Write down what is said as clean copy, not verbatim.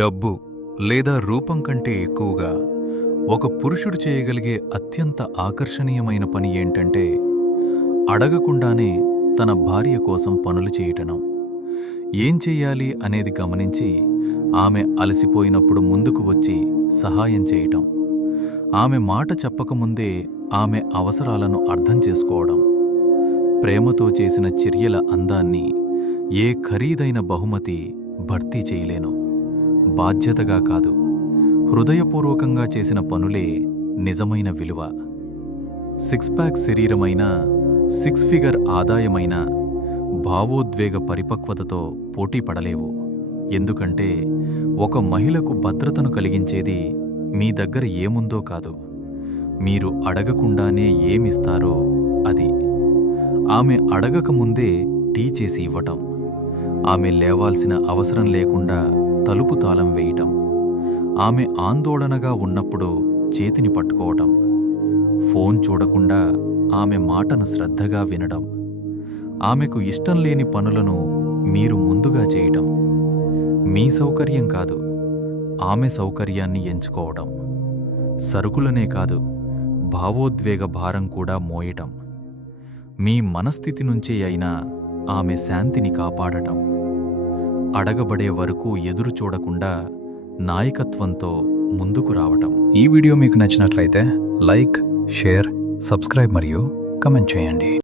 డబ్బు లేదా రూపం కంటే ఎక్కువగా ఒక పురుషుడు చేయగలిగే అత్యంత ఆకర్షణీయమైన పని ఏంటంటే అడగకుండానే తన భార్య కోసం పనులు చేయటం. ఏం చెయ్యాలి అనేది గమనించి ఆమె అలసిపోయినప్పుడు ముందుకు వచ్చి సహాయం చేయటం. ఆమె మాట చెప్పకముందే ఆమె అవసరాలను అర్థం చేసుకోవడం. ప్రేమతో చేసిన చర్యల అందాన్ని ఏ ఖరీదైన బహుమతి భర్తీ చేయలేను. బాధ్యతగా కాదు, హృదయపూర్వకంగా చేసిన పనులే నిజమైన విలువ. 6 ప్యాక్ శరీరమైనా, 6 ఫిగర్ ఆదాయమైనా భావోద్వేగ పరిపక్వతతో పోటీ పడలేవు. ఎందుకంటే ఒక మహిళకు భద్రతను కలిగించేది మీ దగ్గర ఏముందో కాదు, మీరు అడగకుండానే ఏమిస్తారో అది. ఆమె అడగకముందే టీ చేసి ఇవ్వటం, ఆమె లేవాల్సిన అవసరం లేకుండా తలుపు తాళం వేయటం, ఆమె ఆందోళనగా ఉన్నప్పుడు చేతిని పట్టుకోవటం, ఫోన్ చూడకుండా ఆమె మాటను శ్రద్ధగా వినడం, ఆమెకు ఇష్టం లేని పనులను మీరు ముందుగా చేయటం, మీ సౌకర్యం కాదు ఆమె సౌకర్యాన్ని ఎంచుకోవటం, సరుకులనే కాదు భావోద్వేగ భారం కూడా మోయటం, మీ మనస్థితి నుంచే అయినా ఆమె శాంతిని కాపాడటం, అడగబడే వరకు ఎదురు చూడకుండా నాయకత్వంతో ముందుకు రావటం. ఈ వీడియో మీకు నచ్చినట్లయితే లైక్, షేర్, సబ్స్క్రైబ్ మరియు కమెంట్ చేయండి.